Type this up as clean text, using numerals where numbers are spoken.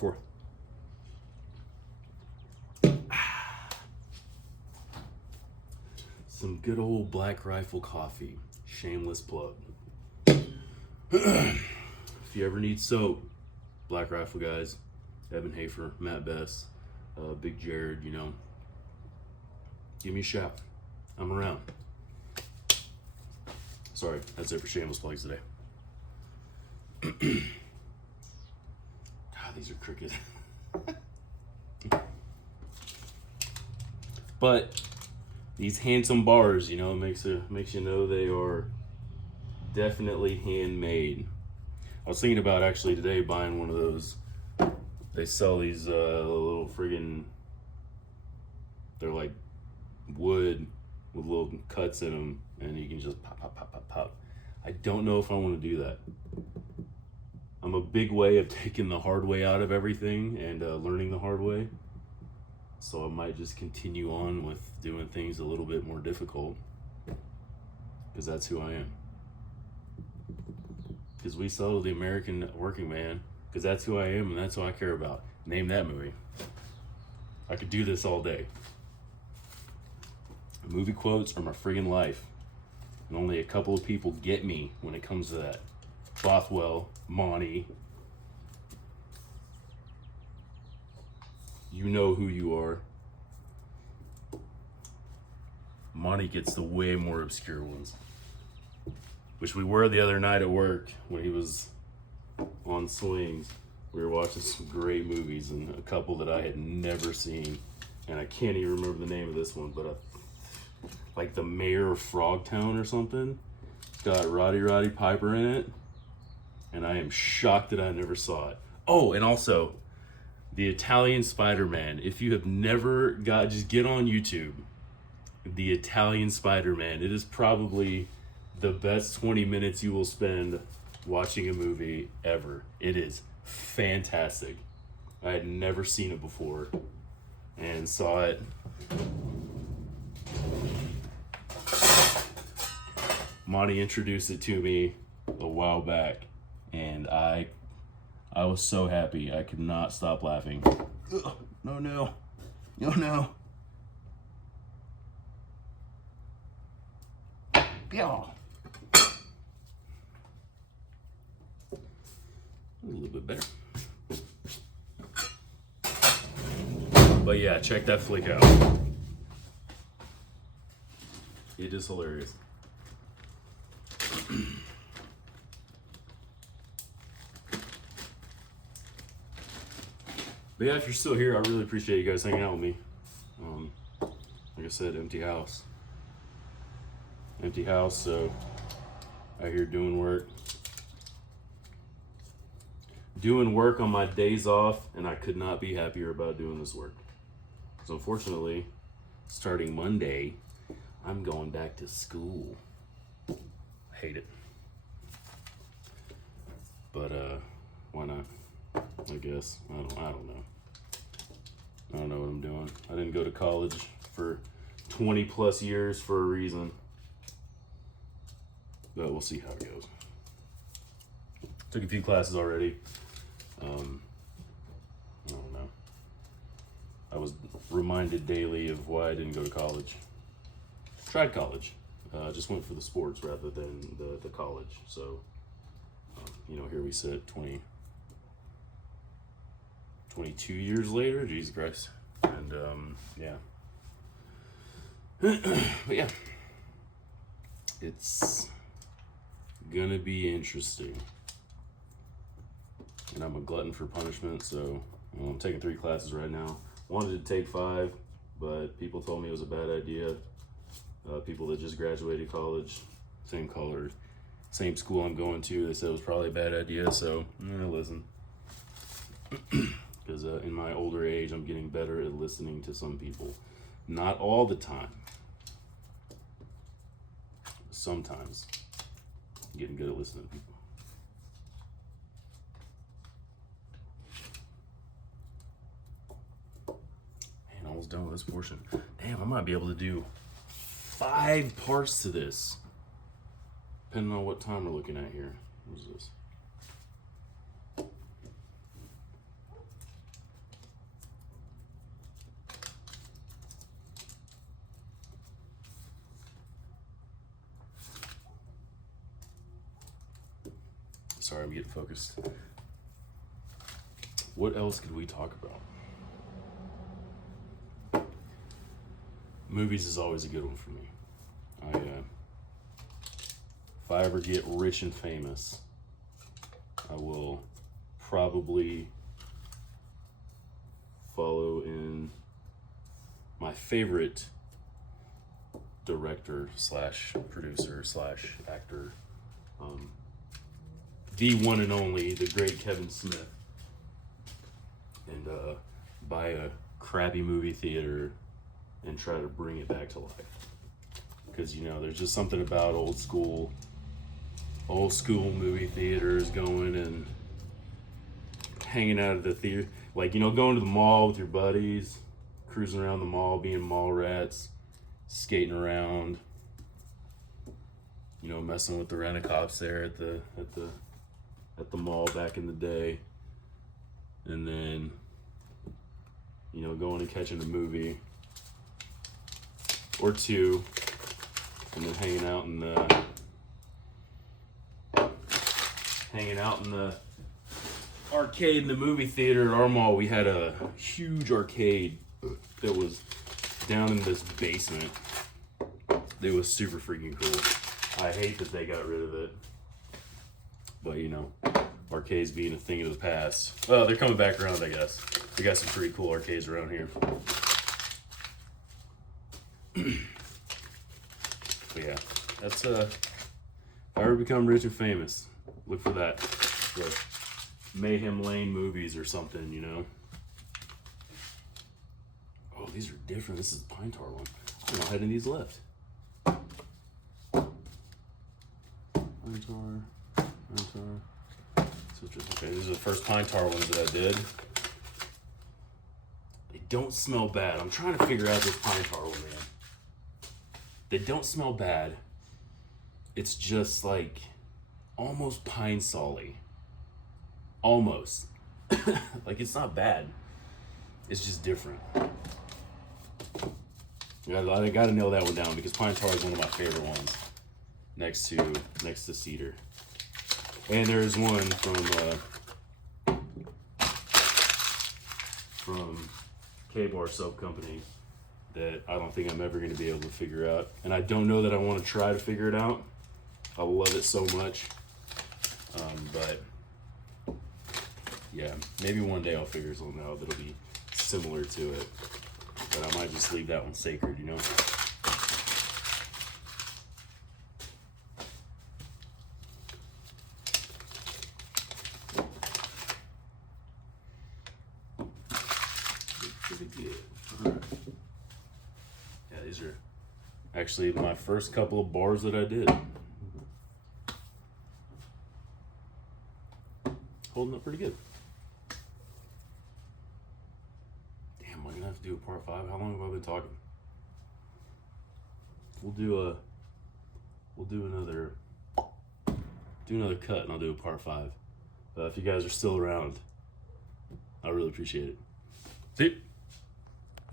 Part 4. Some good old Black Rifle coffee. Shameless plug. If you ever need soap, Black Rifle guys, Evan Hafer, Matt Bess, Big Jared, you know, give me a shout. I'm around. Sorry, that's it for shameless plugs today. God, these are crooked. But these handsome bars, you know, makes you know they are definitely handmade. I was thinking about actually today buying one of those. They sell these little friggin', they're like wood with little cuts in them, and you can just pop, pop, pop, pop, pop. I don't know if I want to do that. I'm a big way of taking the hard way out of everything and learning the hard way. So I might just continue on with doing things a little bit more difficult, because that's who I am. Because we sell the American working man, because that's who I am and that's who I care about. Name that movie. I could do this all day. Movie quotes are my friggin' life. And only a couple of people get me when it comes to that. Bothwell, Monty. You know who you are. Monty gets the way more obscure ones. Which we were the other night at work when he was on swings. We were watching some great movies, and a couple that I had never seen. And I can't even remember the name of this one, but like The Mayor of Frogtown or something. It's got Roddy Piper in it. And I am shocked that I never saw it. Oh, and also, The Italian Spider-Man. If you have never just get on YouTube. The Italian Spider-Man. It is probably the best 20 minutes you will spend watching a movie ever. It is fantastic. I had never seen it before and saw it. Monty introduced it to me a while back, and I was so happy. I could not stop laughing. Ugh, no. Yeah. A little bit better. But yeah, check that flick out. It is hilarious. But yeah, if you're still here, I really appreciate you guys hanging out with me. Like I said, empty house. Empty house, so out here doing work. Doing work on my days off, and I could not be happier about doing this work. So unfortunately, starting Monday, I'm going back to school. Hate it. But why not? I guess. I don't know. I don't know what I'm doing. I didn't go to college for 20 plus years for a reason. But we'll see how it goes. Took a few classes already. I don't know. I was reminded daily of why I didn't go to college. Tried college. Just went for the sports rather than the college. So, here we sit 22 years later. Jesus Christ. And, yeah. But yeah. It's gonna be interesting. And I'm a glutton for punishment, so I'm taking 3 classes right now. Wanted to take 5, but people told me it was a bad idea. People that just graduated college, same color, same school I'm going to, they said it was probably a bad idea, so I'm gonna listen. Because in my older age, I'm getting better at listening to some people. Not all the time. Sometimes. I'm getting good at listening to people. Almost done with this portion. Damn, I might be able to do 5 parts to this, depending on what time we're looking at here. What is this? Sorry, I'm getting focused. What else could we talk about? Movies is always a good one for me. If I ever get rich and famous, I will probably follow in my favorite director slash producer slash actor, the one and only, the great Kevin Smith, and buy a crappy movie theater and try to bring it back to life. Because, you know, there's just something about old school movie theaters, going and hanging out at the theater, like, you know, going to the mall with your buddies, cruising around the mall, being mall rats, skating around, you know, messing with the rent-a-cops there at the mall back in the day, and then, you know, going and catching a movie or two, and then hanging out in the arcade in the movie theater at our mall. We had a huge arcade that was down in this basement. It was super freaking cool. I hate that they got rid of it, but you know, arcades being a thing of the past. Well, they're coming back around, I guess. We got some pretty cool arcades around here. But yeah, that's if I ever become rich and famous, look for that. The Mayhem Lane movies or something, you know. Oh, these are different. This is the pine tar one. I don't know how many of these left. Pine tar. Okay, these are the first pine tar ones that I did. They don't smell bad. I'm trying to figure out this pine tar one, man. They don't smell bad. It's just like almost pine solly. Almost. Like, it's not bad. It's just different. I gotta nail that one down because pine tar is one of my favorite ones. Next to cedar. And there's one from K-Bar Soap Company that I don't think I'm ever going to be able to figure out. And I don't know that I want to try to figure it out. I love it so much. But yeah, maybe one day I'll figure something out that'll be similar to it. But I might just leave that one sacred, you know? Pretty good. All right. Yeah, these are actually my first couple of bars that I did. Holding up pretty good. Damn, we're gonna have to do a part 5. How long have I been talking? We'll do another cut, and I'll do a part 5. If you guys are still around, I really appreciate it. See you.